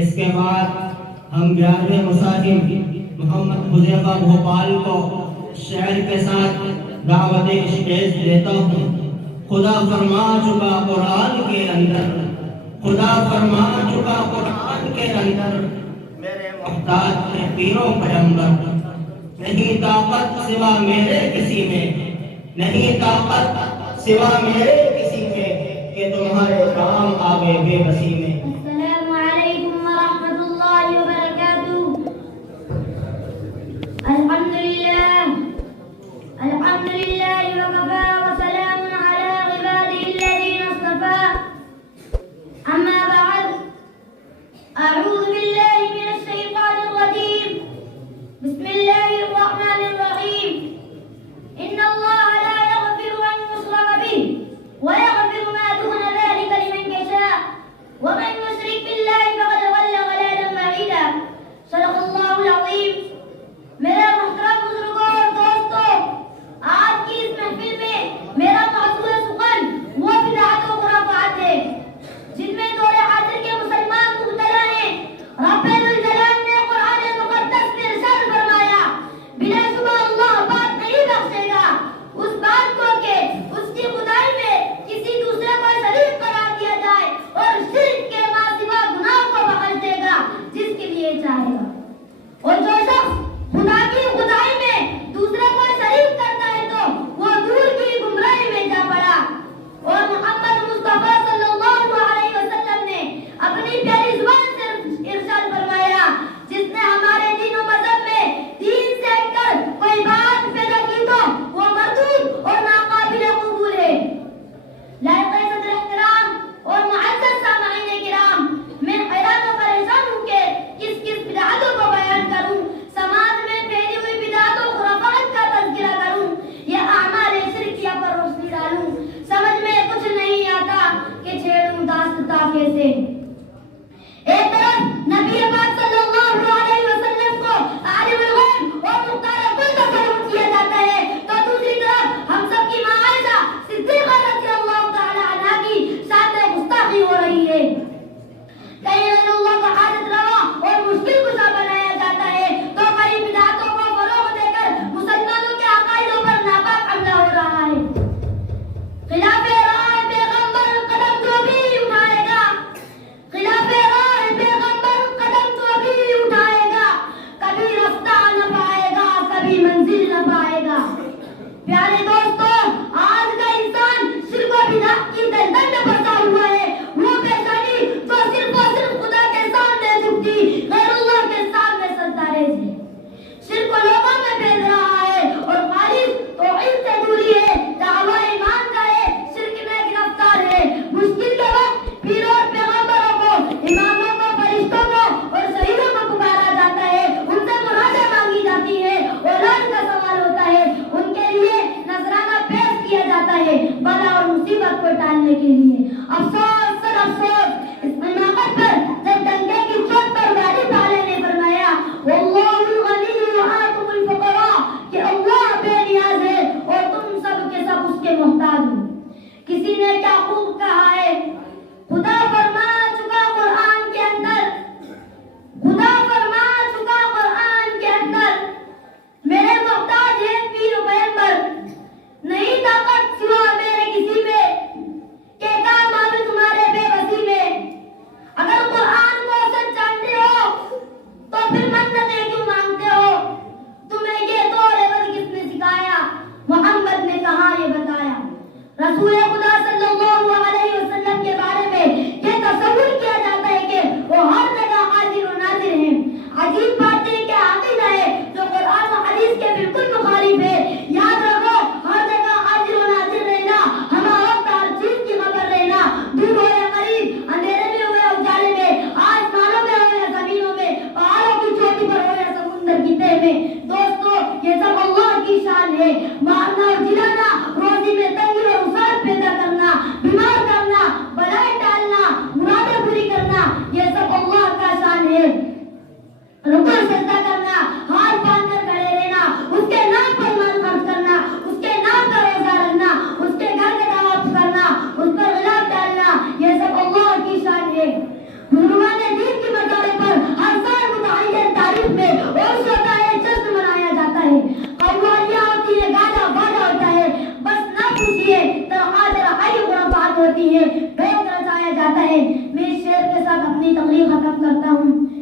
اس کے بعد ہم 11ویں مصاحب محمد حذیفہ بھوپال کو شعر کے ساتھ دعوت اسٹیج دیتا ہوں۔ خدا فرما چکا قرآن کے اندر، خدا فرما چکا قرآن کے اندر، میرے محتاج تھے پیروں پیغمبر، نہیں طاقت سوا میرے کسی میں، نہیں طاقت سوا میرے کسی میں، کہ تمہارے کام آوے بے بسی میں۔ السلام علیکم ورحمۃ اللہ وبرکاتہ۔ الحمد للہ وکفى وسلام علی عباده الذین اصطفى، اما بعد، اعوذ باللہ من الشیطان الرجیم، بسم اللہ الرحمن الرحیم، ان اللہ لا یغفر ان یشرک به ویغفر ما دون ذلك لمن یشاء ومن یشرک باللہ فقد ضل ضلالا بعیدا۔ صدق اللہ العظیم۔ میرے محترم بزرگوں اور دوستوں، آج کی اس محفل میں میرا موضوع سخن وہ بدعات و خرافات ہے جن میں دور حاضر کے مسلمان مبتلا ہیں۔ رب الجلال نے قرآن مقدس میں ارشاد فرمایا، بلا شبہ اللہ پاک اپنی تقریر ختم کرتا ہوں.